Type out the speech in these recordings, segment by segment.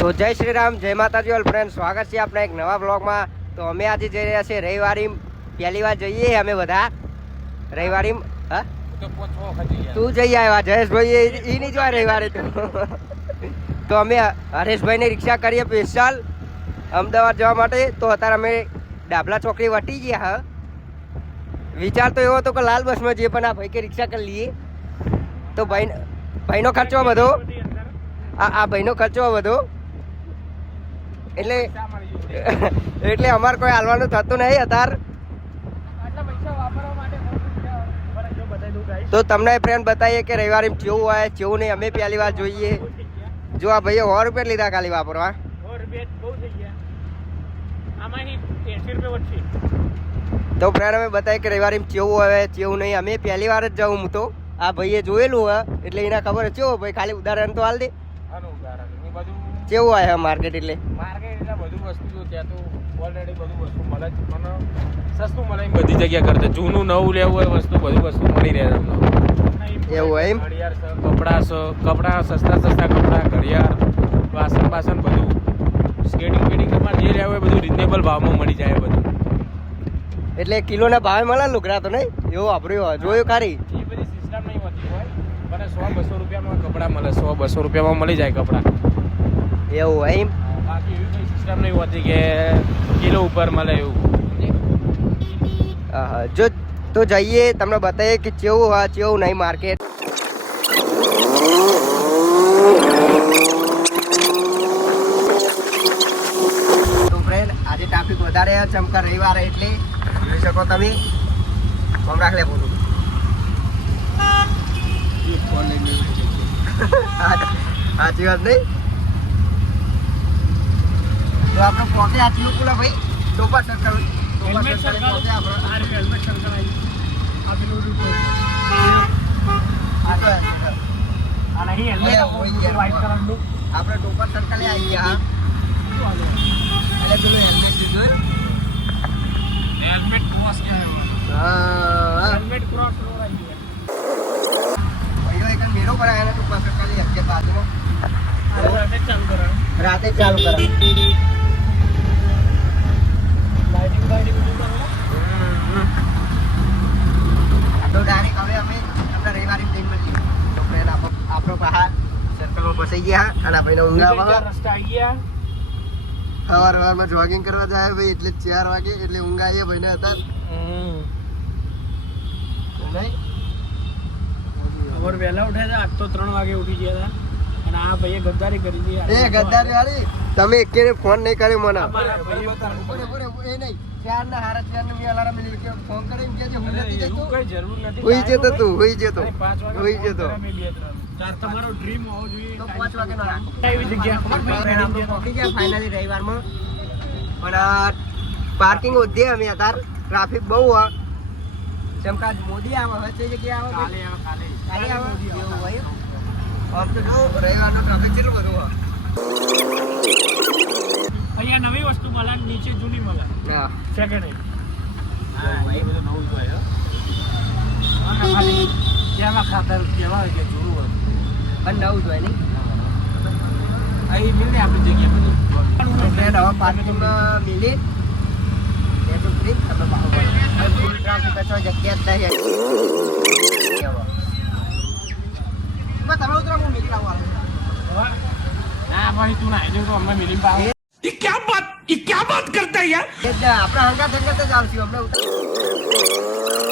તો જય શ્રી રામ, જય માતાજી ઓલ ફ્રેન્ડ, સ્વાગત છે આપણા એક નવા બ્લોગમાં. તો અમે આજે જઈ રહ્યા છીએ રવિવારી. પહેલી વાર જઈએ અમે બધા રવિવારી. હા, તું જઈ આવ્યા જયેશભાઈ, એ નહીં જોવા રવિવારે તો અમે હરેશભાઈને રિક્ષા કરીએ સ્પેશિયલ અમદાવાદ જવા માટે. તો અત્યારે અમે ડાબલા ચોકડી વટી ગયા. હા, વિચાર તો એવો હતો કે લાલ બસમાં જઈએ, પણ આ ભાઈ કે રિક્ષા કરી લઈએ. તો ભાઈનો ખર્ચો બધો, આ ભાઈનો ખર્ચો બધો, એટલે અમારે કોઈ હાલવાનું થતું નહીં અત્યારે. તો તમને ફ્રેન્ડ બતાવીએ કે રવિવારે કેવું હોય કેવું નહીં. અમે પહેલી વાર જોઈએ. જો આ ભાઈએ 100 રૂપિયા લીધા ખાલી વાપરવા. તો ફ્રેન્ડ અમે બતાવીએ કે રવિવારે કેવું હોય કેવું નહીં. અમે પહેલી વાર જ જાઉં. હું તો આ ભાઈએ જોયેલું હોય એટલે એને ખબર છે. કેવું ભાઈ, ખાલી ઉદાહરણ તો હાલ દે. કેવું હોય માર્કેટ? એટલે બધું વસ્તુ જો ત્યાં તો ઓલરેડી બધું વસ્તુ મળે જ, પણ સસ્તું મળે એમ બધી જગ્યા કરતા. જૂનું નવું લેવું હોય વસ્તુ, બધું વસ્તુ મળી રહે તમને. એવું હોય એમ? ઘડિયાળ છે, કપડાં સસ્તા કપડાં, ઘડિયાળ, વાસણ બધું સ્કેટિંગ તમારે જે લેવું હોય બધું રિઝનેબલ ભાવમાં મળી જાય બધું. એટલે કિલોના ભાવે મળે લુગડા તો નહીં? એવું વાપર્યું જોયું ખારી. એ બધી સિસ્ટમ નહીં હોતી હોય, પણ 100-200 રૂપિયામાં કપડાં મળે. 100-200 રૂપિયામાં મળી જાય કપડાં. એવું હોય એમ? બાકી એવી કોઈ સિસ્ટમ નહીં હોતી કે કિલો ઉપર મળે એવું. જો તો જઈએ, તમને બતાવીએ કે કેવું હોય કેવું નહીં માર્કેટ. તો ફ્રેન્ડ આજે ટ્રાફિક વધારે ચમકા રવિવારે એટલે જોઈ શકો તમે. કોમ રાખ લે બોલું સાચી વાત નહીં? તો આપણે પોતે આચલું પૂરા ભાઈ ટોપા સર્કલ આપણે ટોપર સર્કલે આવી ગયા. એટલે પેલું હેલ્મેટ લીધું. Helmet cross helmet cross road આવી ગયો. ભાઈઓ એક મેળો કરાય ને ટોપર સર્કલ એક્ઝેક્ટ બાજુમાં રાતે ચાલુ કરે. તો ડાયરેક્ટ હવે અમે આપણે રવિવારે ટ્રેન મળીએ. તો ફ્રેન્ડ આપણો પહાડ સર્કલમાં ફસાઈ ગયા અને આપણે ઊંઘાવા રસ્તા આવી ગયા. સવારમાં જોગિંગ કરવા જાય ભાઈ, એટલે 4 વાગે એટલે ઊંઘ આવીએ ભાઈને હતા. ખબર વહેલા ઉઠ્યા હતા. આજ તો 3 વાગે ઉઠી ગયા હતા અને આ ભાઈએ ગદ્દારી કરી હતી. એ ગદ્દારી વાળી તમે એકેને ફોન નહીં કર્યો મને. એ નહીં 4 ના 4:30 મેં અલાર્મ મિલી કે ફોન કરીને કે હું નથી જતો. કઈ જરૂર નથી. હોઈ જતો તું, હોઈ જતો. 5 વાગે હોઈ જતો. 4 તમારો ડ્રીમ હોવો જોઈએ. તો 5 વાગે નો રાખો. એવી જગ્યા પહોંચી ગયા ફાઇનલી રવિવારમાં. પણ પાર્કિંગ વધે અમે અત્યારે ટ્રાફિક બહુ હોય. ચમકા મોદી આવે હવે તે જગ્યાએ આવે કાલે આવે એવું હોય. આમ તો જો રવિવારનો ટ્રાફિક કેટલું બધું હોય. અહીંયા નવી વસ્તુ મળે, નીચે જૂની મળે. હા, સેકન્ડ હેન્ડ. હા, એ બધું નવું જ હોય. ખાલી કેવા ખાતર કેવા હોય કે જૂનું હોય પણ નવું જ હોય નહીં. અહીં મિલે આપણી જગ્યા બધું. ફ્રેન્ડ હવે પાર્કિંગમાં મિલી ફૂલ ટ્રાફિક હતો, જગ્યા જ નહીં. તમે ઉતરો, હું મિલી આવું. ના ભાઈ તું ના તો અમને મિલી પાવ. ये क्या बात करता है यार? આપણે હંગા થંગા જ આવશું હમણાં.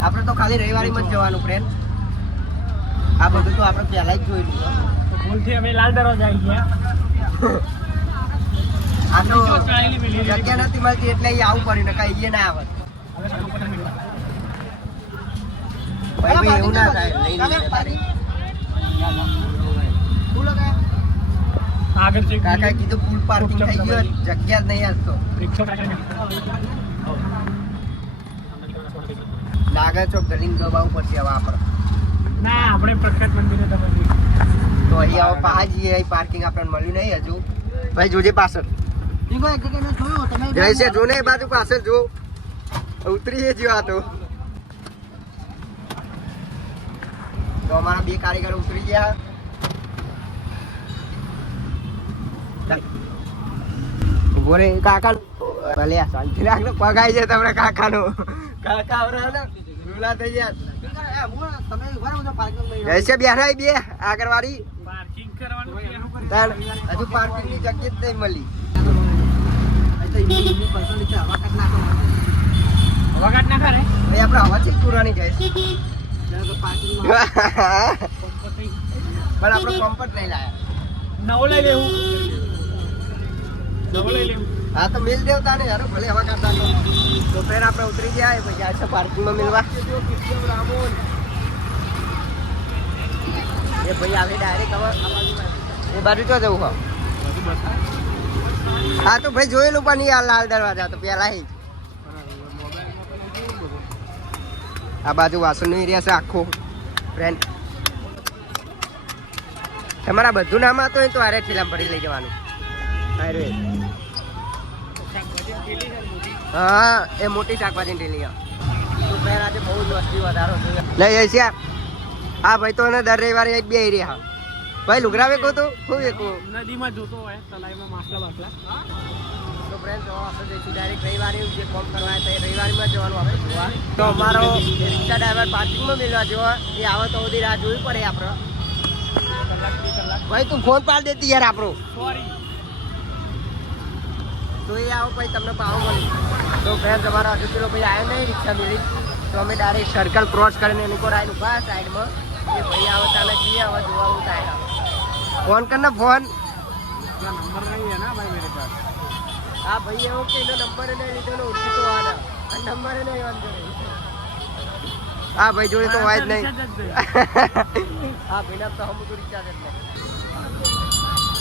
આપણે તો ખાલી રવિવારીમાં જ જવાનું ફ્રેન્ડ. આ બધું તો આપણે પહેલા જ જોયેલું. ભૂલથી અમે લાલ દરવાજા આવી ગયા. આ તો જગ્યા નથી મળતી એટલે અહીં આવું પડ્યું ને કઈ એ ના આવે. ભાઈ એવું ના થાય. આગળ છે કાકા કીધું ફૂલ પાર્કિંગ થઈ ગયું, જગ્યા જ નહીં આવતો. નાગર ચોક ગલીમ દબાવવું પડશે હવે આપણે. ના આપણે પ્રખ્યાત મંદિરે તમે તો અહીં હવે પહાજીએ અહીં પાર્કિંગ આપણને મળ્યું નહીં હજુ. ભાઈ જોજે પાછળ જય છે, જો ને એ બાજુ પાછળ જો ઉતરીએ જો. આ તો અમારા 2 કારીગર ઉતરી ગયા. બોરે કાકા ભલે શાંતિ રાખને પગાઈ છે તમને કાકાનો કાકા આવરા રૂલા થઈ ગયા જૈસે બેઠા બે આગળ વાળી પાર્કિંગ કરવાનું હજુ પાર્કિંગ ની જગ્યા જ નહીં મળી હવા કાઢ નાખા રે ભાઈ આપણે હવા છે પુરાની જાય છે પણ આપણે કમ્ફર્ટ લઈ લાયા નવો લઈ લેવું નવો લઈ લેવું હા તો મિલ દેવતા ને યાર ભલે હવા કાઢતા તો ફેર આપણે ઉતરી ગયા પછી આ છે પાર્કિંગમાં મિલવા એ ભાઈ આવે ડાયરેક્ટ હવે એ બાજુ તો જવું હા હા તો ભાઈ જોયેલું પણ યાર લાલ દરવાજા તો પેલા જ આ બાજુ વાસણ નું એરિયા છે આખો ફ્રેન્ડ તમારા બધું નામ હતું હોય તો આરે ઠેલામાં ભરી લઈ જવાનું હાઈવે હા એ મોટી શાકભાજી ઠેલી તો ફેર આજે બહુ જ વસ્તી વધારો લઈ જઈશ હા ભાઈ તો એને દર રવિવારે એક બે એરિયા ભાઈ લુગરા વેકો તો શું વેકો નદીમાં જોતો હોય તલાઈમાં માસલા બાસલા તો ફ્રેન્ડ આપણે જઈશું ડાયરેક્ટ રવિવારે જે કોમ કરવા તો રવિવારમાં જવાનું આપણે જોવા તો અમારો રિક્ષા ડ્રાઈવર પાર્કિંગમાં મેળવા જોવા એ આવે તો બધી રાહ જોવી પડે આપણે ભાઈ તું ફોન પાડ દેતી યાર આપણો સોરી તો એ આવો ભાઈ તમને પાવો મળી તો ફ્રેન્ડ તમારો હજુ પેલો ભાઈ આવ્યો નહીં રિક્ષા મેળી તો અમે ડાયરેક્ટ સર્કલ ક્રોસ કરીને એની પર આવેલું બસ સાઈડમાં એ ભાઈ આવે તાને જઈએ હવે જોવા હું થાય ફોન કર ને ફોન નંબર નહીં है ना भाई मेरे पास હા ભાઈ એવું કે એનો નંબર એને લીધો ને ઓળખી તો આ નંબર એને વાંધો નહીં હા ભાઈ જોડે તો હોય જ નહીં હા ભાઈ ના તો હમ તો રિચાર્જ જ નહીં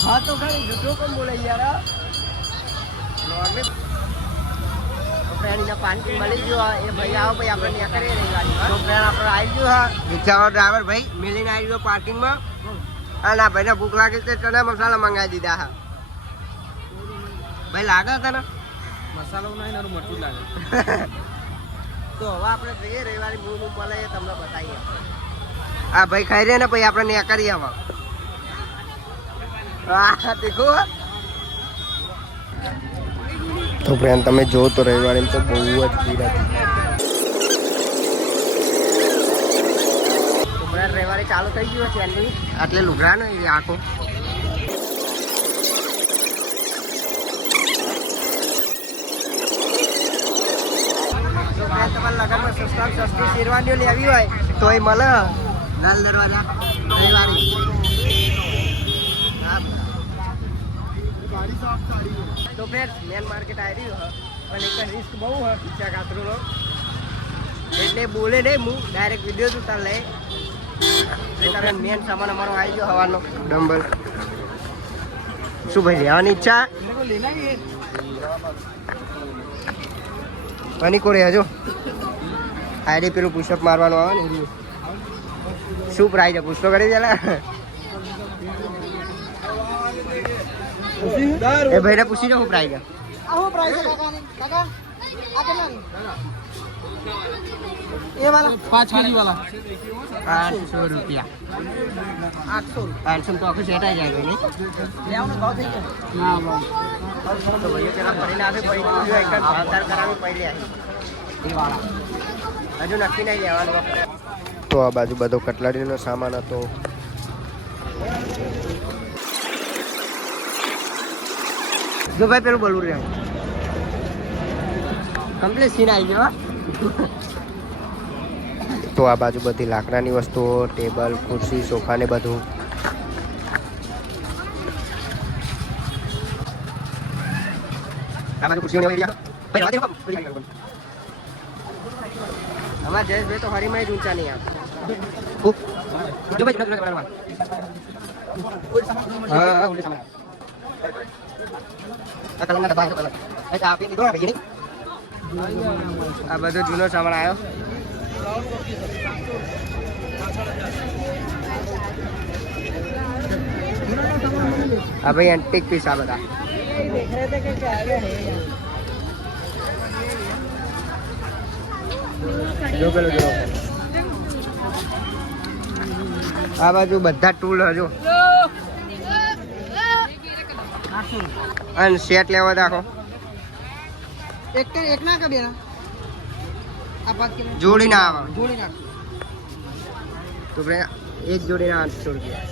હા તો ખરી જુદો કોણ બોલે યાર નોર્મલ ફ્રેન્ડ એના પાર્કિંગ મળી ગયો એ ભાઈ આવો ભાઈ આપણે ત્યાં કરીએ રહી ગાડી તો ફ્રેન્ડ આપણે આવી ગયો હા રિક્ષાવાળો ડ્રાઈવર ભાઈ મિલીને આવી ગયો પાર્કિંગમાં હા ના ભાઈને ભૂખ લાગી તો ચણા મસાલા મંગાવી દીધા હા ભાઈ લાગે તને મસાલો નહીં એનું મોટું લાગે તો હવે આપણે જઈએ રવિવારે મૂળ મળે એ તમને બતાવીએ હા ભાઈ ખાઈ રહ્યા ને પછી આપણે ત્યાં કરીએ હવે હા દેખો તો ફ્રેન્ડ તમે જો તો રવિવારે તો બહુ જ ભીડ હતી તો ફ્રેન્ડ રવિવારે ચાલુ થઈ ગયું છે એની આટલે લુગડા ને એ આખો તમારા લગનમાં સસ્તા સસ્તી શેરવાનીઓ લેવી હોય તો એ મળે લાલ દરવાજા રવિવારે તો ફેર મેન માર્કેટ આવી રહ્યું પણ એક રિસ્ક બહુ હોય પિક્ચા કાતરુંનો એટલે બોલે નહીં હું ડાયરેક્ટ વિડીયો જ ઉતાર લે એટલે મેન સામાન અમારો આવી ગયો હવાનો ડમ્બલ શું ભાઈ લેવાની ઈચ્છા અને કોરે હજો આઈડી પેલું પુશઅપ મારવાનું આવે ને શું પ્રાઇઝ છે પૂછતો કરી દેલા એ ભાઈને પૂછી જાઉં પ્રાઇઝ છે એ વાલા 5 kg वाला 800 રૂપિયા 800 તો આખું સેટ આવી જાય નહીં લેવાનું ભાવ થઈ જાય ના ભાઈ તો ભાઈ પેલા ફરીને આવે પછી એક ભાવતાર કરાવી પહેલે આવી એ વાળા હજુ નક્કી નહીં લેવાનું તો આ બાજુ બધો કટલેરીનો સામાન હતો જો ભાઈ પેલું બોલું રહ્યા કમ્પ્લીટ સીન આવી ગયો તો આ બાજુ બધી લાકડાની વસ્તુઓ ટેબલ ખુરશી સોફા ને બધું આ બાજુ ખુરશીઓ ને અમારા જયેશભાઈ તો હરીમાં જ ઊંચા નહીં આવે જો ભાઈ હા આ બધો જૂનો સામાન આવ્યો આ ભાઈ એન્ટિક પીસ આ બધા જો પેલો જો આ બાજુ બધા ટૂલ હજુ અને સેટ લેવો દાખો એક ના કે બે ના આ 5 કિલો જોડી ના આવે જોડી નાખ તો ભાઈ એક જોડી ના 800 રૂપિયા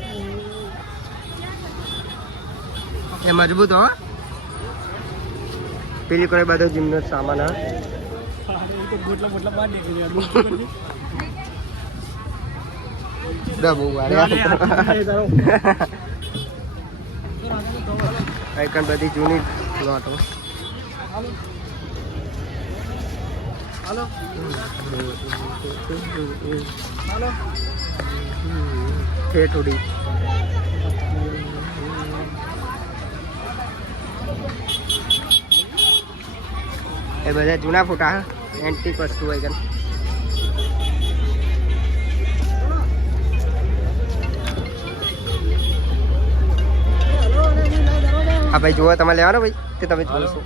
એ મજબૂત હો પેલી કોઈ બધો જીમનો સામાન હા દબુ આઈકન બધી જૂની લોટો હાલો હાલો ઠેઠુડી એ બધા જૂના ફોટા એન્ટિક વસ્તુ હોય કન હા ભાઈ જુઓ તમારે લેવાનો ભાઈ તે તમે જોશો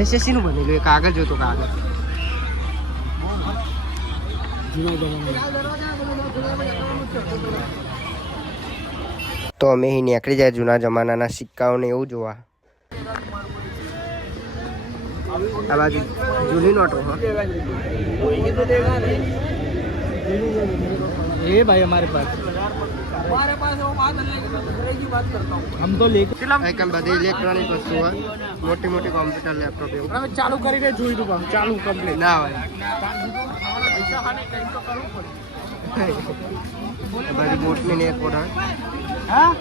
એસએસસી નું બનેલું એ કાગળ જોતો કાગળ તો અમે અહીં નીકળી જાય જૂના જમાનાના સિક્કાઓને એવું જોવા આ બાજુ જૂની નોટો હા ये भाई हमारे पास हम तो लेके આઈકન બધી ઇલેક્ટ્રોનિક વસ્તુ હોય મોટી મોટી કોમ્પ્યુટર લેપટોપ એવું હવે ચાલુ કરીને જોઈ દઉં ચાલુ કમ્પ્લીટ ના હોય બધી બોટની ને એરપોર્ટ હોય હા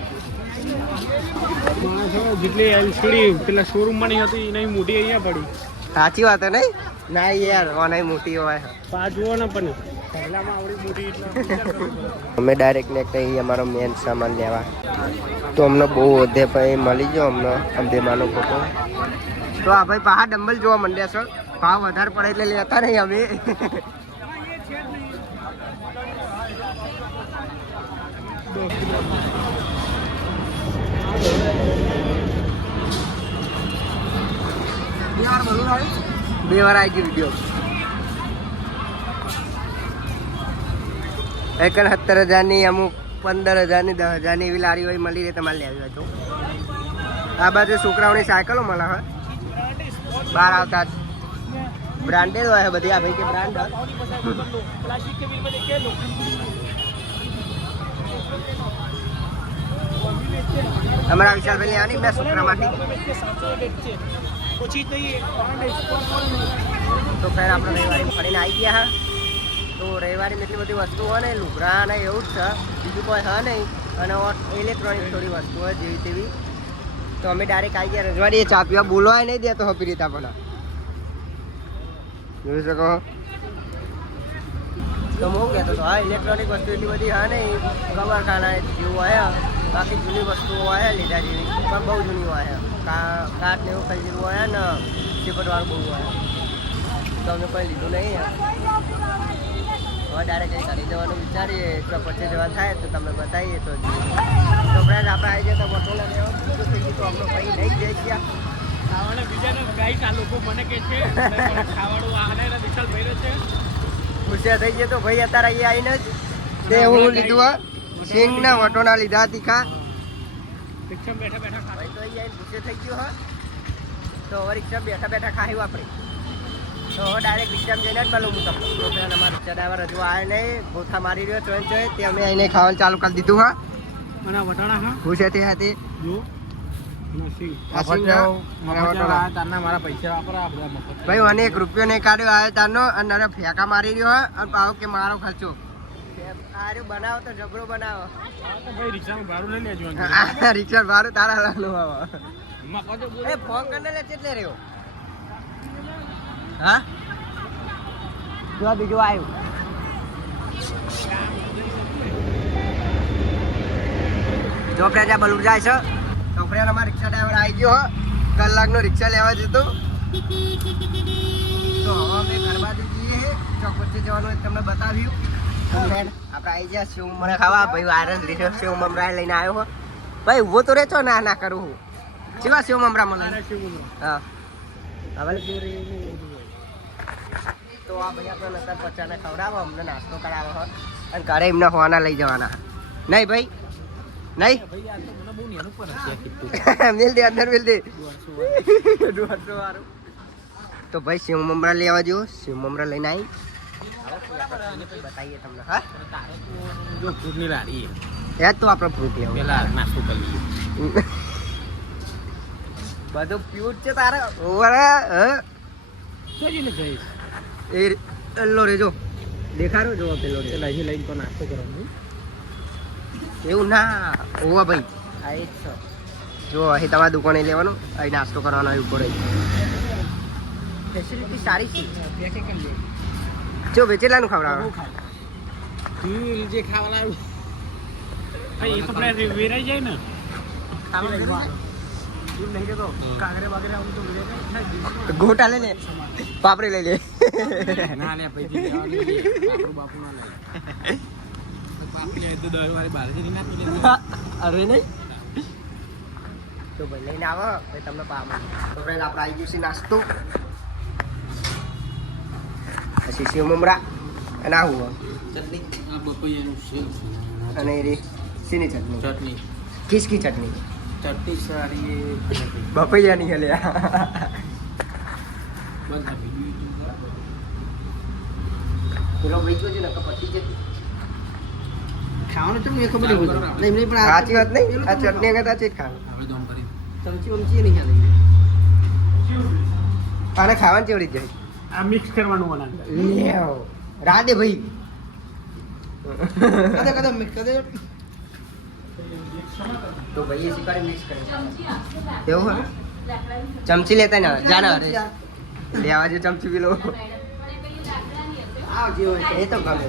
જેટલી એલસીડી પેલા શોરૂમમાં નહીં હતી એની મોટી અહીંયા પડી સાચી વાત હે નહીં ના યાર ઓનાઈ મોટી હોય પા જુઓ ને પણ પહેલામાં આવડી મોટી એટલે અમે ડાયરેક્ટ ને કંઈ અમારો મેન સામાન લેવા તો અમને બહુ વધે ભાઈ મળી ગયો અમને અંબેમાનો ફોટો તો આ ભાઈ પાહા ડમ્બલ જોવા માંડ્યા છો ભાવ વધારે પડે એટલે લેતા નહીં અમે બે વાર આવી ગયો વિડીયો એકન 70,000ની અમુક 15,000ની 10,000ની એવી લારી હોય મળી રહે તમારે લેવી હોય તો આ બાજુ છોકરાઓની સાયકલો મળે હોય બહાર આવતા બ્રાન્ડેડ હોય બધી આ ભાઈ કે બ્રાન્ડ અમારા વિશાલભાઈ આની બે છોકરા માટે તો ફેર આપણે રવિવારે ફરીને આવી ગયા હા તો રવિવારે એટલી બધી વસ્તુ હોય ને લુગડા ને એવું જ છે બીજું કોઈ હા નહીં અને ઇલેક્ટ્રોનિક થોડી વસ્તુ હોય જેવી તેવી તો અમે ડાયરેક્ટ આવી ગયા રજવાડીએ ચા પીવા બોલવાય નહીં દેતો હપી રીતા પણ જોઈ શકો તો હું કહેતો હતો હા ઇલેક્ટ્રોનિક વસ્તુ એટલી બધી હા નહીં કબરખાના જેવું હોય બાકી જૂની વસ્તુઓ હોય લીધા જેવી પણ બહુ જૂની હોય કાચ ને એવું ખરીદેલું હોય ને ચીપટવાળું બહુ હોય તો અમે કોઈ લીધું નહીં હવે ડાયરેક્ટ કંઈ કરી જવાનું વિચારીએ તો પછી જવા થાય તો તમને બતાવીએ તો ફ્રેન્ડ આપણે આવી જાય તો બટોલા લેવા બીજું થઈ ગયું તો અમને કંઈ નહીં જઈ ગયા ખાવાના બીજાને ગાઈસ આ લોકો મને કે છે ખાવાનું આને વિશાલ ભાઈ છે ગુસ્સે થઈ ગયો તો ભાઈ અત્યારે અહીંયા આવીને જ તે હું લીધું હા સિંગના વટોના લીધા તીખા રિક્ષા બેઠા બેઠા ભાઈ તો અહીંયા ગુસ્સે થઈ ગયો હા તો હવે રિક્ષા બેઠા બેઠા ખાઈ વાપરી તો ડાયરેક્ટ રિક્ષામાં જઈને જ બોલું હું તમને તો પેલા અમારા રિક્ષા ડ્રાઈવર હજુ આવે નહીં ગોથા મારી રહ્યો ચોઈ ચોઈ તે અમે આવીને ખાવાનું ચાલુ કરી દીધું હા અને વટાણા હા ગુસ્સે થઈ હતી જો નસી મારા પૈસા વાપરા બધા મફત ભાઈ મને 1 રૂપિયો નહીં કાઢ્યો આવે તારનો અને અરે ફેંકા મારી રહ્યો હોય અને પાછો કે મારો ખર્ચો આરે બનાવો તો ઝઘડો બનાવો ભાઈ રિક્ષાનું ભાડું લઈ લેજો રિક્ષા ભાડું તારા લાવવાનું આવે એમાં કહો એ ફોન કરીને લે કેટલે રહ્યો હા જો બીજું આવ્યું ચોપડે ત્યાં બલુર જાય છે ચોપડે અમારા રિક્ષા ડ્રાઈવર આવી ગયો કલાકનો રિક્ષા લેવા જતો તો હવે અમે ઘર બાજુ જઈએ ચોક વચ્ચે જવાનું હોય તમને બતાવ્યું આપણે આવી ગયા સેવ મને ખાવા ભાઈ આયરન લીધો સેવ મમરા લઈને આવ્યો હો ભાઈ ઉભો તો રહેતો ના ના કરું હું કેવા સેવ મમરા મળે હા હવે તો આ ભાઈ આપણે નતર પચાને ખવડાવો અમને નાસ્તો કરાવો અને ઘરે એમને હોવાના લઈ જવાના નહીં ભાઈ નહીં બહુ નેનું પણ હશે આ કીધું. મિલ દે અંદર મિલ દે 150 200 વાળું. તો ભાઈ સેવ મમરા લેવા જો, સેવ મમરા લઈને આવી બતાવીએ તમને. હા જો ફૂડની લારી એ જ તો આપણે ફ્રૂટ લેવું પેલા નાસ્તો કરી લઈએ. બધું પ્યુર છે તારે ઓવરા. જોઈને જઈશ એ એલો રે જો દેખાડો જો પેલો રે. પેલા અહીં લઈને તો નાસ્તો કરવાનો. એવું ના ઓવા ભાઈ આ એ જ છે. જો અહીં તમારા દુકાને લેવાનું, અહીં નાસ્તો કરવાનો આવી ઉપર ફેસિલિટી સારી છે. જો વેચેલાનું ખવડાવવાનું. તું જે ખાવા લાવ્યું એ તો આપણે વેરાઈ જાય ને. ગોટા લઈ લે, પાપડી લઈ લે. ના લે પછી બાપુ ના લે. બાપુ તો દર વારે બહાર જઈને ના પી લે. અરે નહીં તો ભાઈ લઈને આવો ભાઈ તમને પામ. તો ફ્રેન્ડ આપણે આવી ગયું છે નાસ્તો, પછી સેવ મમરા અને આવું ચટણી આ બપૈયાનું સેવ અને એ શીની ચટણી, ચટણી ખીસકી ચટણી, ચટણી સારી બપૈયાની હલે. પેલો વેચવો છે ને પછી જ ખાવાનું તો મને ખબર નહીં સાચી વાત નહીં. આ ચટણી આગળ આ ચીજ ખાવાનું, હવે દમ કરી ચમચી વમચી નહીં ખાલી. અને ખાવાની ચેવડી જાય. આ મિક્સ કરવાનું બનાવે. લેવ રાધે ભાઈ કદમ મિક્સ કરે. તો ભાઈ શીખવાડી મિક્સ કરે એવું હોય. ચમચી લેતા ના જાના લેવા જે ચમચી પેલો એ તો ગમે.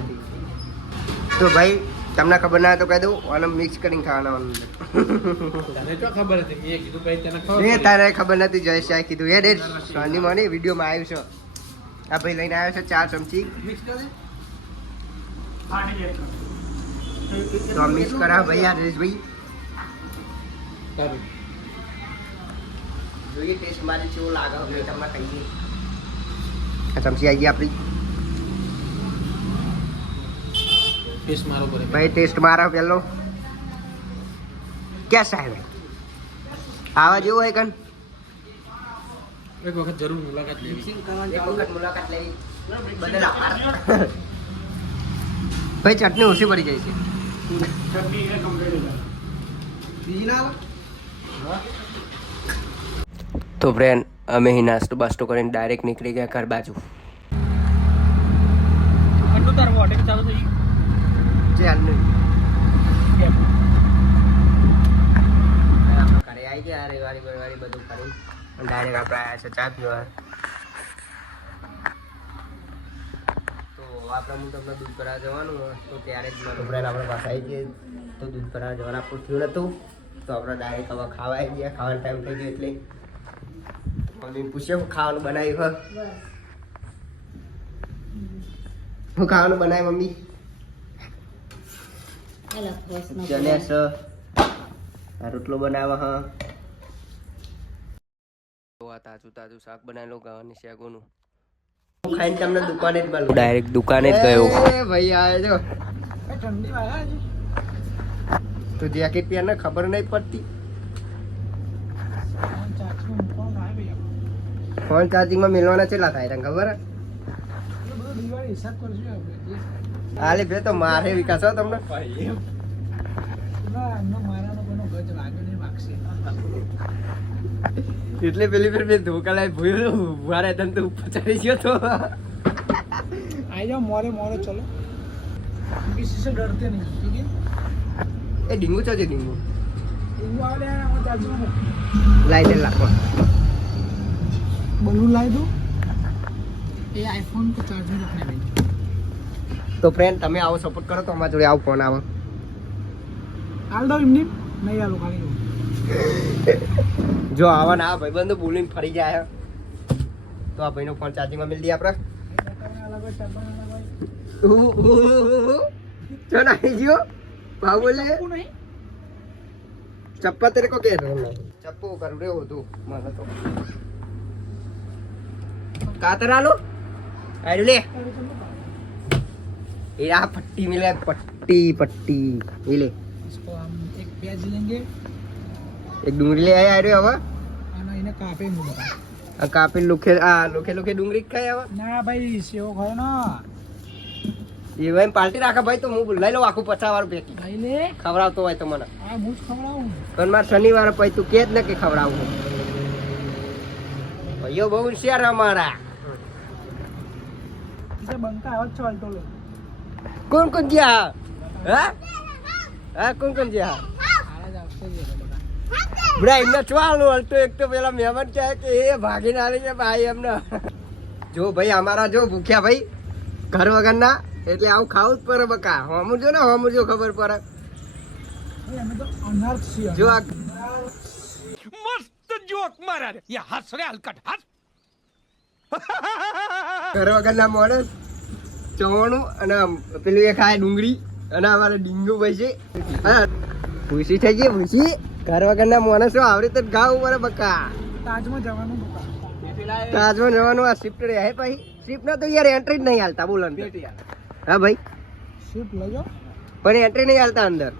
તો ભાઈ તમને ખબર ના હોય તો કહી દઉં, અને મિક્સ કરીને ખાવાનું. તને તો ખબર હતી એ કીધું ભાઈ તને ખબર એ તારે ખબર નથી, જયેશ શાહ કીધું એ ડેટ સોની મને વિડીયોમાં આવ્યું છે. આ ભાઈ લઈને આવ્યો છે 4 ચમચી. મિક્સ કરે. તો આ મિક્સ કરાવ ભાઈ. આ ડ્રેસ ભાઈ જોઈએ ટેસ્ટ મારે કેવો લાગે હવે તમને કહીએ. આ ચમચી આવી ગઈ આપણી. ટેસ્ટ મારો કરે ભાઈ ટેસ્ટ મારા પેલો ક્યાં સાહેબ આવા જેવું હોય કન એક વખત જરૂર મુલાકાત લેવી. એક વખત મુલાકાત લેવી. બદલ આભાર. ભાઈ ચટણી ઓછી પડી જાય છે. તો ફ્રેન્ડ અમે અહીં નાસ્તો બાસ્તો કરીને ડાયરેક્ટ નીકળી ગયા ઘર બાજુ. આટલું તારું હોટેલ ચાલુ થઈ ચાલ નહીં આપણે ઘરે આવી ગયા રવિવારી બરવારી બધું કરી ડાયરેક્ટ આપણે આવ્યા છે ચા પીવા. તો આપણે હું તમને દૂધ ભરાવા જવાનું હોય તો ત્યારે જ મારો ફ્રેન્ડ આપણે પાસે આવી ગઈ તો દૂધ ભરાવા જવાનું આપણું થયું નહોતું. તો આપણે ડાયરેક્ટ હવે ખાવા આવી ગયા, ખાવાનો ટાઈમ થઈ ગયો એટલે મમ્મીને પૂછ્યું ખાવાનું બનાવ્યું હોય. હું ખાવાનું બનાવ્યું મમ્મી? ચણ્યા છે, આ રોટલો બનાવવા. હા તાજું તાજું શાક બનાવેલું ગાવાની શાકોનું. હું ખાઈને તમને દુકાને જ મળું. ડાયરેક્ટ દુકાને જ ગયો. ભાઈ આવે જો ઠંડી વાળા તો જેકેટ પહેરને ખબર નહીં પડતી. ફોન ચાર્જિંગમાં મેળવાના કેટલા થાય તને ખબર? હાલે બે તો મારે વિકાસ હો તમને. એટલે પેલી ફેર મેં ધોકા લાવી ભૂલ્યો મારે તને તો ઉપર ચડી ગયો તો. आई जाओ मोरे मोरे चलो किसी से डरते नहीं ठीक है એ ડીંગુ છે ડીંગુ इनको आ ले वो चार्जिंग में લાઈ દે લાખો बलून लाई दो ये आईफोन को चार्ज में रखने में તો ફ્રેન્ડ તમે આવો સપોર્ટ કરો તો અમારા જોડે આવો ફોન આવે. आल दो इमनी नहीं आलो खाली જો આવા ના ભાઈબંધો બોલીને ફરી જાય તો આ ભાઈનો ફોન ચાર્જિંગમાં મિલ દઈએ આપણે. ચો નાઈ ગયો ભાવ બોલીએ ચપ્પા તેરે કો કે ચપ્પુ કરું રે હતું મને તો કાતરા લો આઈ લે એ આ પટ્ટી મિલે પટ્ટી પટ્ટી એ લે इसको हम एक प्याज लेंगे એક ડુંગળી લઈ આવ્યો હવે અને એને કાપી હું બકા. આ કાપી લુખે લુખે ડુંગળી જ ખાય હવે ના ભાઈ સેવો ખાય ના એ ભાઈ પાર્ટી રાખે ભાઈ તો હું લઈ લઉં આખું 50 વાળું પેકી લઈ લે ખવડાવતો હોય તો મને આ હું જ ખવડાવું પણ મારે શનિવારે પછી તું કે જ ને કે ખવડાવું ભાઈઓ બહુ હોશિયાર અમારા એટલે બંકા આવ ચાલતો લે કોણ કોણ ગયા હા હા કોણ કોણ ગયા આલા જ આવશે જ બકા. બડા એમને ચાલનું હલતો એક તો પેલા મહેમાન કહે કે એ ભાગીને આલી છે ભાઈ એમને જો ભાઈ અમારા જો ભૂખ્યા ભાઈ ઘર વગરના એટલે આવું ખાવું જ પડે બકા હોમું જો ખબર પડે ભાઈ અમે તો અનાર્થ છીએ જો આ ઘર વગરના માણસ ચવાણું અને પેલું એ ખાય ડુંગળી અને અમારે ડીંગુ ભાઈ છે હા ભૂસી થઈ ગઈ ભૂસી ઘર વગરના માણસો આવડી તો ગાવું પડે બકા તાજમાં જવાનું બકા. તાજમાં જવાનું આ શિફ્ટ રહે પછી શિફ્ટ ના તો યાર એન્ટ્રી જ નહીં હાલતા બોલો અંદર. હા ભાઈ શિફ્ટ લઈ જાઓ પણ એન્ટ્રી નહીં હાલતા અંદર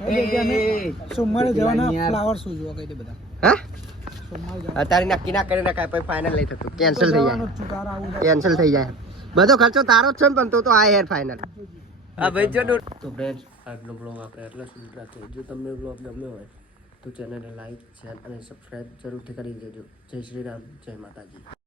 કઈ જગ્યાએ અમે સોમવારે જવાના ફ્લાવર શો જોવા કઈ દે બધા હા સોમવારે જવાનું. અત્યારે નક્કી ના કરી નાખાય પછી ફાઇનલ નહીં થતું કેન્સલ થઈ જવાનું જાય જ છું, તારે આવું છે. કેન્સલ થઈ જાય બધો ખર્ચો તારો જ છે ને પણ તો આ યાર ફાઇનલ હા ભાઈ જો તો ફ્રેન્ડ્સ આજનો બ્લોગ આપણે એટલા સુધી રાખીએ જો તમને બ્લોગ ગમ્યો હોય તો ચેનલને લાઈક શેર અને સબસ્ક્રાઇબ જરૂરથી કરી દેજો જય શ્રી રામ જય માતાજી